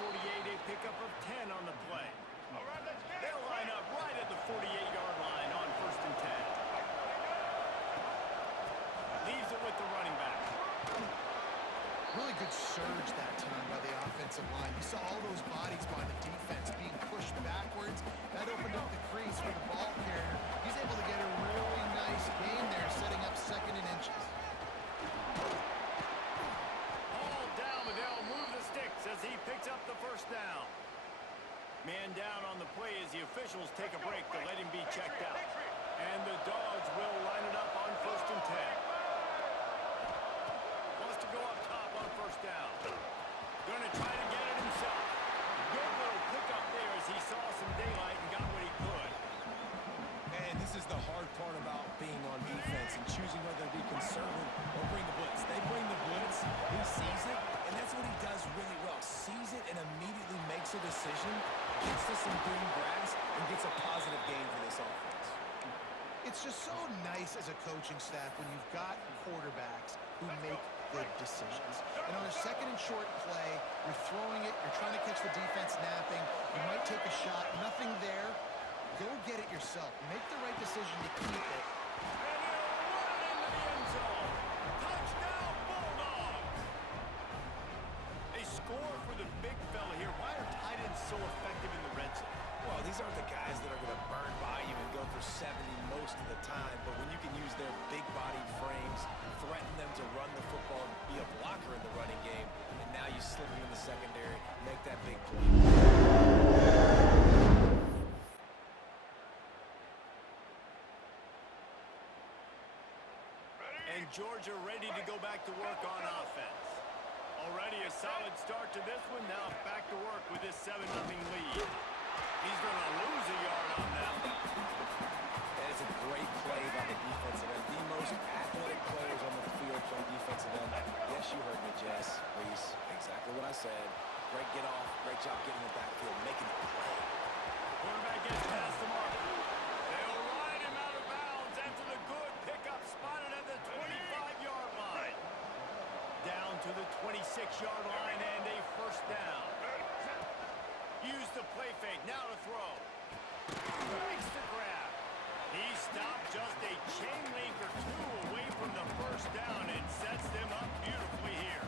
48, a pickup of 10 on the play. They'll line up right at the 48-yard line on 1st and 10. Leaves it with the running back. Really good surge that time by the offensive line. You saw all those bodies by the defense being pushed backwards. That opened up the crease for the ball carrier. He's able to get a really nice gain there, setting up 2nd and inches. All down, but they'll move the sticks as he picks up the 1st down. Man down on the play as the officials take a break to let him be checked out. And the Dogs will line it up on 1st and 10. Wants to go up top on 1st down. Gonna try to get it himself. Good little pickup there as he saw some daylight and got what he could. And this is the hard part about being on defense and choosing whether to be conservative or bring the blitz. They bring the blitz, he sees it, and that's what he does really well. Sees it and immediately makes a decision, gets to some green grass, and gets a positive gain for this offense. It's just so nice as a coaching staff when you've got quarterbacks who make good decisions. And on a 2nd and short play, you're throwing it, you're trying to catch the defense napping, you might take a shot, nothing there. Go get it yourself. Make the right decision to keep it. And he'll run it into the end zone. Touchdown, Bulldogs! They score for the big fella here. Why are tight ends so effective in the red zone? Well, these aren't the guys that are going to burn by you and go for 70 most of the time, but when you can use their big body frames, threaten them to run the football, be a blocker in the running game, and now you slip them in the secondary, make that big play. And Georgia ready to go back to work on offense. Already a solid start to this one. Now back to work with this 7-0 lead. He's going to lose a yard on that. That is a great play by the defensive end. The most athletic players on the field play defensive end. Yes, you heard me, Jess, Reese. Exactly what I said. Great get off. Great job getting in the backfield, making the play. Quarterback gets past the mark. They'll ride him out of bounds after the good pickup spotted at the 25-yard line. Down to the 26-yard line and a 1st down. Use the play fake, now to throw. Makes the grab. He stopped just a chain link or 2 away from the 1st down and sets them up beautifully here.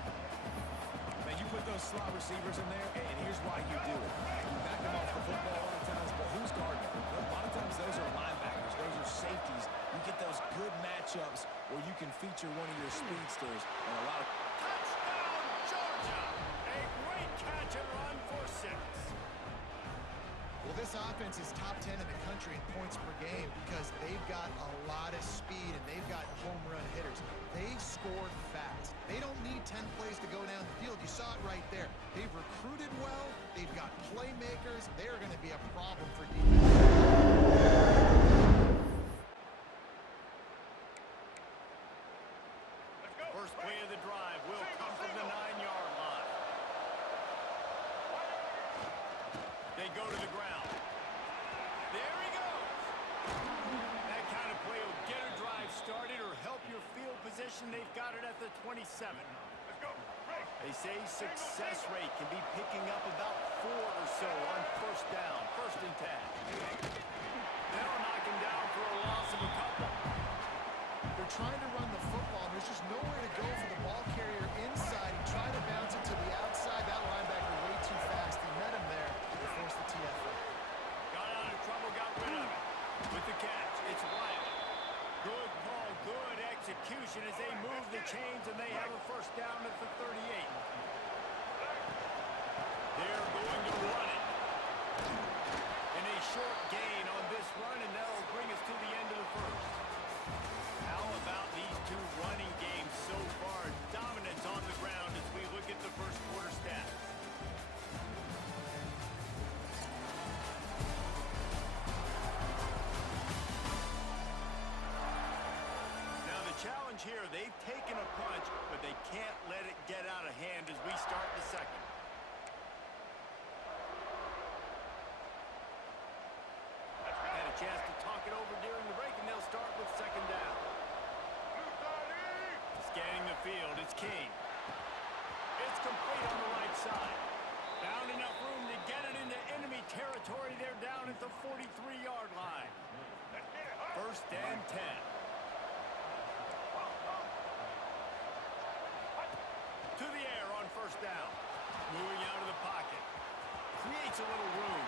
Man, you put those slot receivers in there, and here's why you do it. You back them off the football a lot of times, but who's guarding them? A lot of times those are linebackers, those are safeties. You get those good matchups where you can feature one of your speedsters and a lot of... Touchdown, Georgia! A great catch and run for 6. Well, this offense is top 10 in the country in points per game because they've got a lot of speed and they've got home run hitters. They score fast. They don't need 10 plays to go down the field. You saw it right there. They've recruited well. They've got playmakers. They're going to be a problem for defense. First play of the drive will come from the 9-yard line. They go to the ground. There he goes. That kind of play will get a drive started or help your field position. They've got it at the 27. They say success rate can be picking up about 4 or so on 1st down, 1st and 10. They'll knock him down for a loss of a couple. They're trying to run the football, and there's just nowhere to go for the ball carrier inside. He tried to bounce it to the outside. That linebacker way too fast. He met him there and forced the TFL. Got out of trouble, got rid of it. With the catch, it's Wiley. Good call, good execution as they move the chains, and they have a 1st down at the 38. They're going to run it. And a short gain on this run, and that'll bring us to the end of the 1st. How about these 2 running games so far? Dominance on the ground as we look at the 1st quarter stats. Now the challenge here, they've taken a punch, but they can't let it get out of hand as we start the 2nd. Had a chance to talk it over during the break, and they'll start with 2nd down. Scanning the field, it's King. It's complete on the right side. Found enough room to get it into enemy territory. They're down at the 43-yard line. First and 10. To the air on first down. Moving out of the pocket. Creates a little room.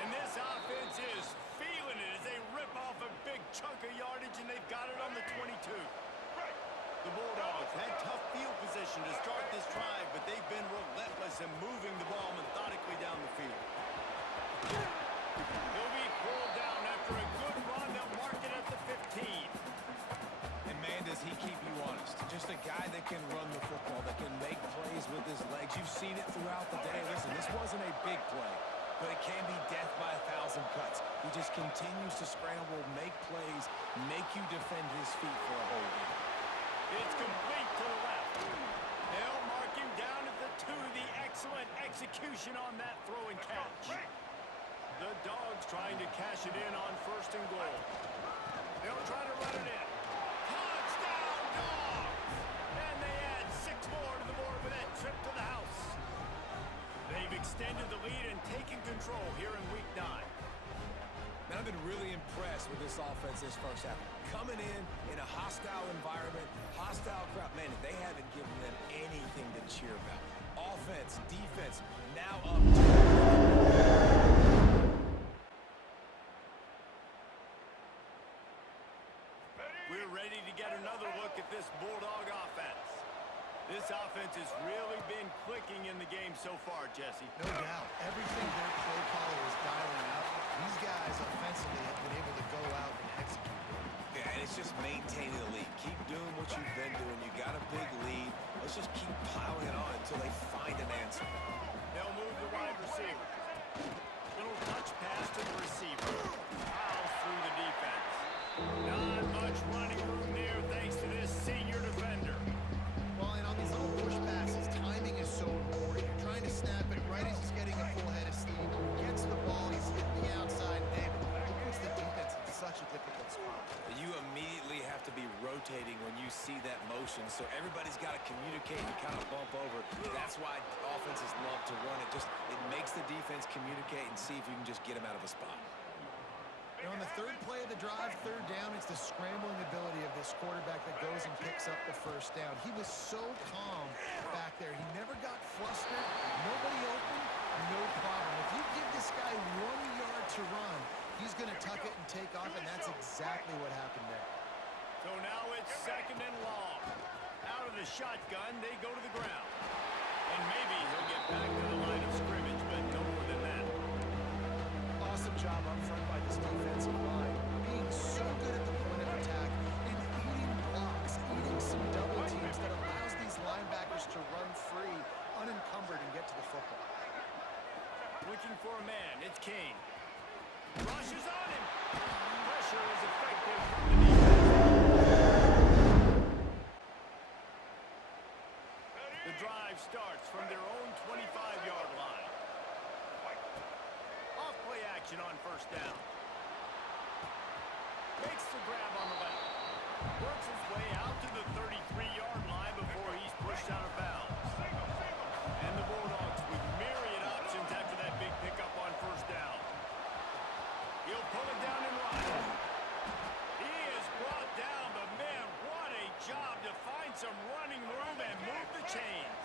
And this offense is feeling it as they rip off a big chunk of yardage, and they've got it on the 22. The Bulldogs had tough field position to start this drive, but they've been relentless in moving the ball methodically down the field. He'll be pulled down after a good run. They'll mark it at the 15. And man, does he keep you honest. Just a guy that can run the football, that can make plays with his legs. You've seen it throughout the day. Listen, this wasn't a big play, but it can be death by 1,000 cuts. He just continues to scramble, make plays, make you defend his feet for a whole game. It's complete to the left. They'll mark him down at the 2. The excellent execution on that throw and catch. The Dogs trying to cash it in on first and goal. They'll try to run it in. Touchdown, Dogs! And they add 6 more to the board with that trip to the house. They've extended the lead and taken control here in week 9. Now, I've been really impressed with this offense this first half. Coming in a hostile environment, hostile crowd. Man, they haven't given them anything to cheer about. Offense, defense, now up. We're ready to get another look at this Bulldog offense. This offense has really been clicking in the game so far, Jesse. No doubt. Everything their play caller is dialing up. These guys offensively have been able to go out and execute. Yeah, and it's just maintaining the lead. Keep doing what you've been doing. You got a big lead. Let's just keep piling it on until they find an answer. They'll move the wide receiver. Little touch pass to the receiver. Fouls through the defense. Not much running room there thanks to this senior defender. Well, and on these little push passes, timing is so important. You're trying to snap it right as he's getting a full head of steam. He gets the ball, he's hitting the outside, and it puts the defense in such a difficult spot. You immediately have to be rotating when you see that motion, so everybody's got to communicate and kind of bump over. That's why offenses love to run it. It makes the defense communicate and see if you can just get them out of a spot. And on the 3rd play of the drive, 3rd down, it's the scrambling ability of this quarterback that goes and picks up the first down. He was so calm back there. He never got flustered. Nobody open, no problem. If you give this guy 1 yard to run, he's going to tuck it and take off, and that's exactly what happened there. So now it's 2nd and long. Out of the shotgun, they go to the ground. And maybe he'll get back to the line of scrimmage, but no more than that. Awesome job up front by this defensive line. Being so good at the point of attack and eating blocks, eating some double teams that allows these linebackers to run free, unencumbered, and get to the football. Looking for a man. It's Kane. Rushes on him. Pressure is effective from the defense. The drive starts from their own 25-yard line. Off play action on first down. Makes the grab on the left. Works his way out to the 33-yard line before he's pushed out of bounds. And the Bulldogs with myriad options after that big pickup on first down. He'll pull it down and run. He is brought down, but man, what a job to find some running room and move the chains.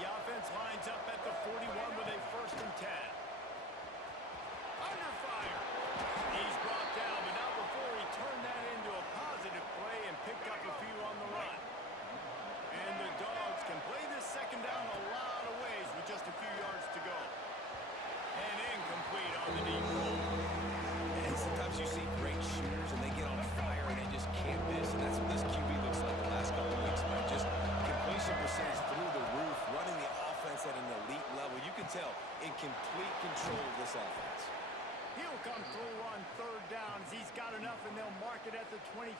The offense lines up at the 41 with a 1st and 10. Under fire. He's brought down, but not before he turned that into a positive play and picked up a few on the run. And the Dogs can play this 2nd down a lot of ways with just a few yards to go. And incomplete on the deep roll. And sometimes you see great shooters and they get on fire and they just can't miss. And that's what this QB looks like the last couple of weeks, man. Just completion percentage through the roof, running the offense at an elite level. You can tell in complete control of this offense. He'll come through on 3rd down as he's got enough, and they'll mark it at the 23.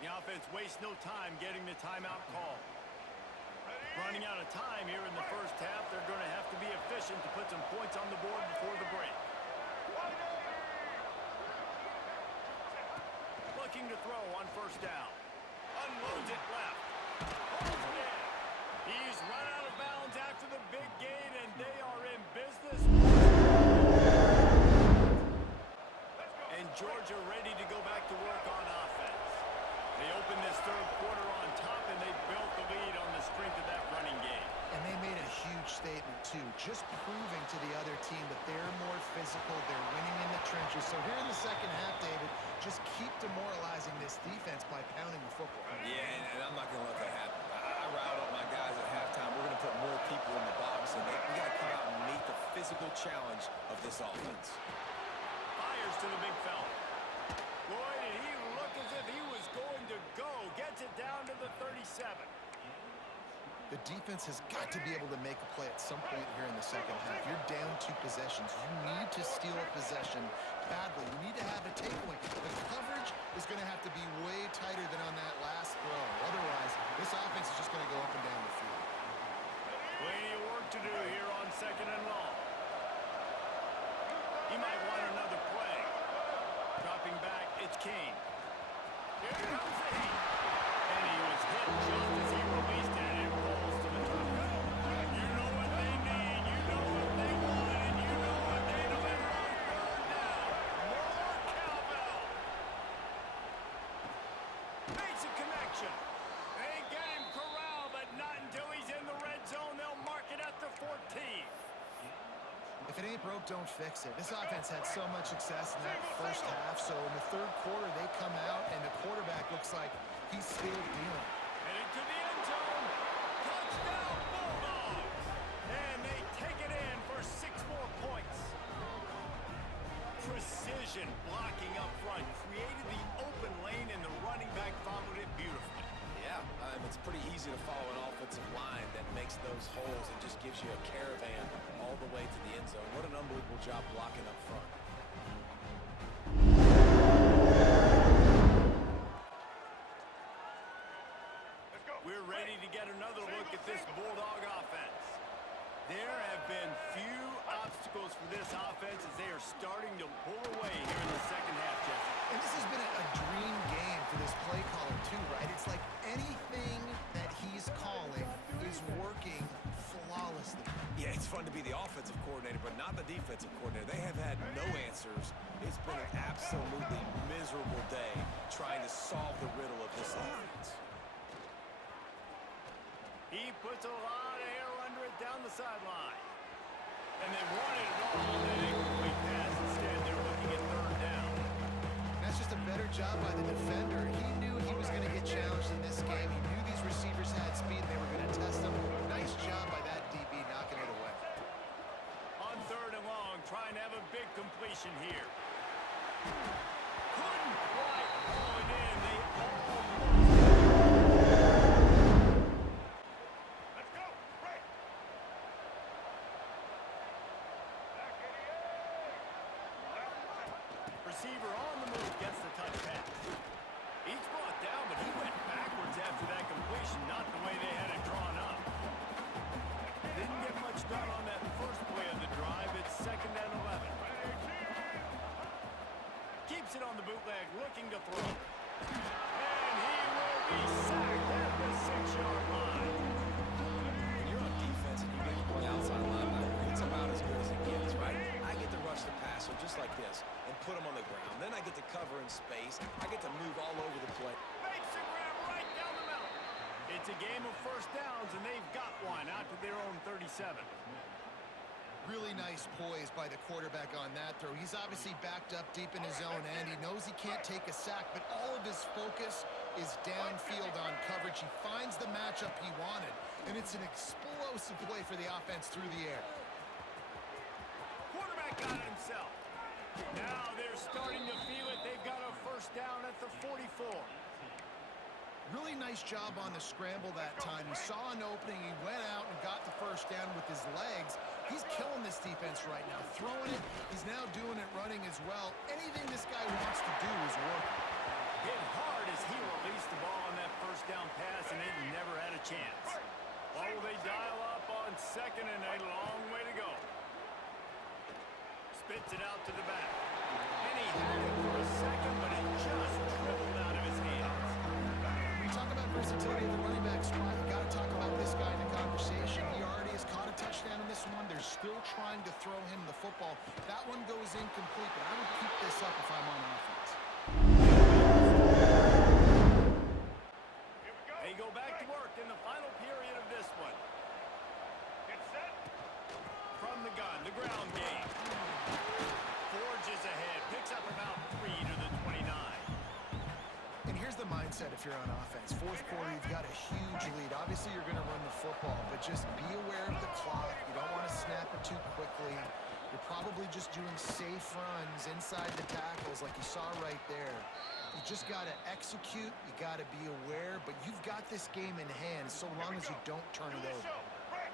The offense wastes no time getting the timeout call. Running out of time here in the first half, they're going to have to be efficient to put some points on the board before the break. Looking to throw on first down. Unloads it left. Holds it in. He's run out of bounds after the big gain, and they are in business. And Georgia ready to go back to work on offense. They opened this third quarter on top, and they built the lead on the strength of that running game. And they made a huge statement, too, just proving to the other team that they're more physical, they're winning in the trenches. So here in the second half, David, just keep demoralizing this defense by pounding the football. Yeah, and I'm not going to let that happen. I riled up my guys at halftime. We're going to put more people in the box, and we got to come out and meet the physical challenge of this offense. Fires to the big fella. Boy, did he look as if he was going to go. Gets it down to the 37. The defense has got to be able to make a play at some point here in the second half. You're down 2 possessions. You need to steal a possession badly. You need to have a takeaway. The coverage is going to have to be way tighter than on that last throw. Otherwise, this offense is just going to go up and down the field. Plenty of work to do here on second and long. He might want another play. Dropping back, it's Kane. Here comes the heat. And he was hit just as he released it. It rolls to the top. You know what they need, you know what they want, and you know what they deliver on third down. More cowbell. Makes a connection. They get him corralled, but not until he's in the red zone. They'll mark it at the 14. If it ain't broke, don't fix it. This offense had so much success in that first half, so in the third quarter, they come out, and the quarterback looks like he's still dealing. Headed to the end zone. Touchdown, Bulldogs. And they take it in for 6 more points. Precision blocking up front created the open lane, and the running back followed it beautifully. Yeah, it's pretty easy to follow an offensive line that makes those holes and just gives you a caravan all the way to the end zone. What an unbelievable job blocking up front. We're ready to get another look at this Bulldog offense. There have been few obstacles for this offense as they are starting to pull away here in the second half, Jesse. And this has been a dream game for this play caller, too, right? It's like anything that he's calling is working flawlessly. Yeah, it's fun to be the offensive coordinator, but not the defensive coordinator. They have had no answers. It's been an absolutely miserable day trying to solve the riddle of this offense. He puts a lot of air under it down the sideline. And they wanted it all on that incomplete pass. Instead, they're looking at third down. That's just a better job by the defender. He knew he was going to get challenged in this game. He knew these receivers had speed and they were going to test him. Nice job by that DB knocking it away. On third and long, trying to have a big completion here. Couldn't quite pull it in. They almost... Let's go. Break. Receiver on the move gets the touch pass. Each brought down, but he went backwards after that completion, not the way they had it drawn up. Didn't get much done on that first play of the drive. It's second and 11. Keeps it on the bootleg, looking to throw. And he will be sacked at the 6-yard line. When you're on defense and you get to play outside linebacker, it's about as good as it gets, right? I get to rush the passer just like this and put him on the ground. Then I get to cover in space. I get to move all over the play. Makes a grab right down the middle. It's a game of first downs, and they've got one out to their own 37. Really nice poise by the quarterback on that throw. He's obviously backed up deep in his own end. He knows he can't take a sack, but all of his focus is downfield on coverage. He finds the matchup he wanted, and it's an explosive play for the offense through the air. Quarterback got it himself. Now they're starting to feel it. They've got a first down at the 44. Really nice job on the scramble that time. He saw an opening. He went out and got the first down with his legs. He's killing this defense right now. Throwing it. He's now doing it running as well. Anything this guy wants to do is working. Hit hard as he released the ball on that first down pass, and it never had a chance. Oh, they dial up on second, and a long way to go. Spits it out to the back. And he had it for a second, but it just dribbled out of his hands. We talk about versatility of the running back spot. You got to talk about this guy in the conversation. He already has caught a touchdown in this one. They're still trying to throw him the football. That one goes incomplete, but I would keep this up if I'm on offense. They go back to work in the final period of this one. From the gun, the ground game. Forges ahead, picks up about 3 to the 29. And here's the mindset if you're on offense. Fourth quarter, you've got a huge lead. Obviously, you're going to run the football, but just be aware of the clock. You don't want to snap it too quickly. You're probably just doing safe runs inside the tackles like you saw right there. You just got to execute. You got to be aware, but you've got this game in hand so long as you don't turn it over.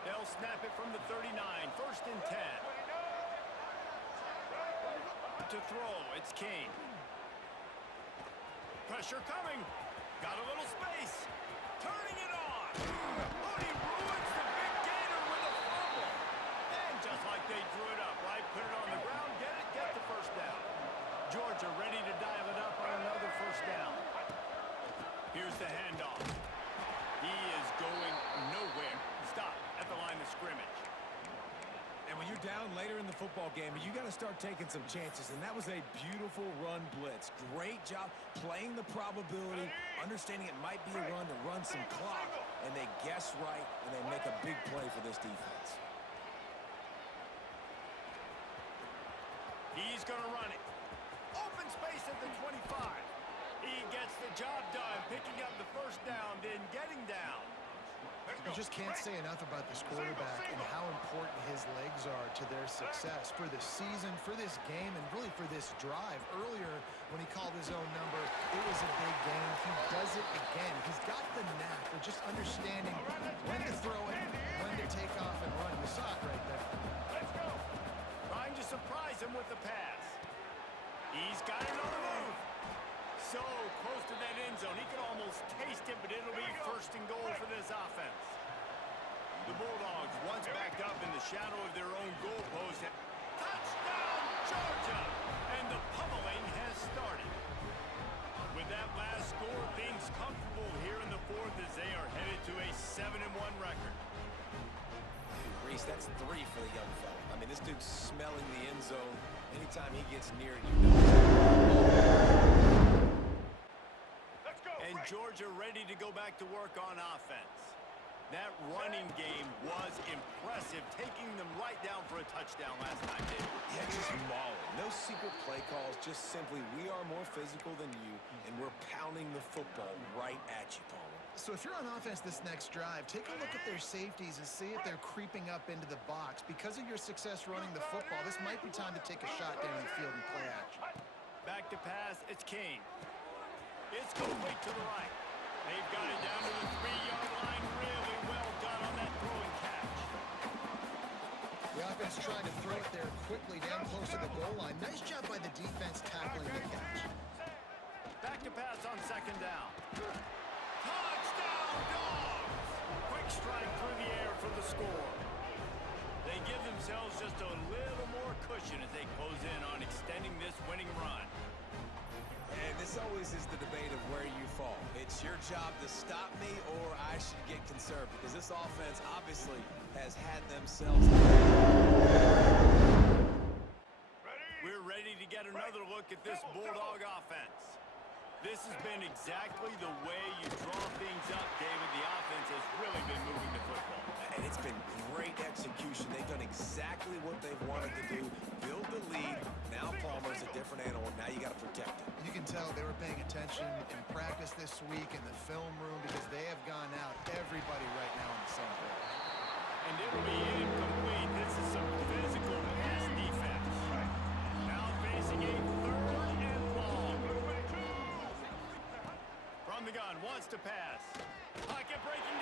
They'll snap it from the 39, 1st and 10. To throw, it's King. Pressure coming. Got a little space. Turning it on. Oh, he ruins the big gainer with a fumble. And just like they drew it up, right? Put it on the ground, get the first down. Georgia ready to dial it up on another first down. Here's the handoff. He is going nowhere. Stop at the line of scrimmage. And when you're down later in the football game, you got to start taking some chances. And that was a beautiful run blitz. Great job playing the probability, understanding it might be a run to run some clock. And they guess right, and they make a big play for this defense. He's going to run it. Open space at the 25. He gets the job done, picking up the first down, then getting down. You just can't say enough about this quarterback and how important his legs are to their success for the season, for this game, and really for this drive. Earlier, when he called his own number, it was a big game. He does it again. He's got the knack of just understanding when to throw it, when to take off and run. You saw it right there. Trying to surprise him with the pass. He's got it on the move. So close to that end zone. He can almost taste it, but it'll be 1st and goal for this offense. The Bulldogs, once backed up in the shadow of their own goalpost. Touchdown, Georgia! And the pummeling has started. With that last score, things comfortable here in the 4th as they are headed to a 7-1 record. Reese, that's 3 for the young fella. I mean, this dude's smelling the end zone. Anytime he gets near it, you know. And Georgia ready to go back to work on offense. That running game was impressive, taking them right down for a touchdown last time, David. Yeah, just mauling. No secret play calls, just simply we are more physical than you, and we're pounding the football right at you, Palmer. So if you're on offense this next drive, take a look at their safeties and see if they're creeping up into the box. Because of your success running the football, this might be time to take a shot down the field and play action. Back to pass, it's King. It's complete to the right. They've got it down to the 3-yard line. Really well done on that throwing catch. The offense trying to throw it there quickly down close to the goal line. Nice job by the defense tackling the catch. Back to pass on 2nd down. Touchdown, Dogs! Quick strike through the air for the score. They give themselves just a little more cushion as they close in on extending this winning run. And this always is the debate of where you fall. It's your job to stop me or I should get conservative because this offense obviously has had themselves. We're ready to get another look at this Bulldog offense. This has been exactly the way you draw things up, David. The offense has really been moving the football. And it's been great execution. They've done exactly what they've wanted to do. Build the lead. Now Palmer's a different animal. Now you got to protect him. You can tell they were paying attention in practice this week in the film room because they have gone out, everybody right now on the same page. And it'll be incomplete. This is some physical pass defense. Now facing a 3rd and long. From the gun, wants to pass. Pocket breaking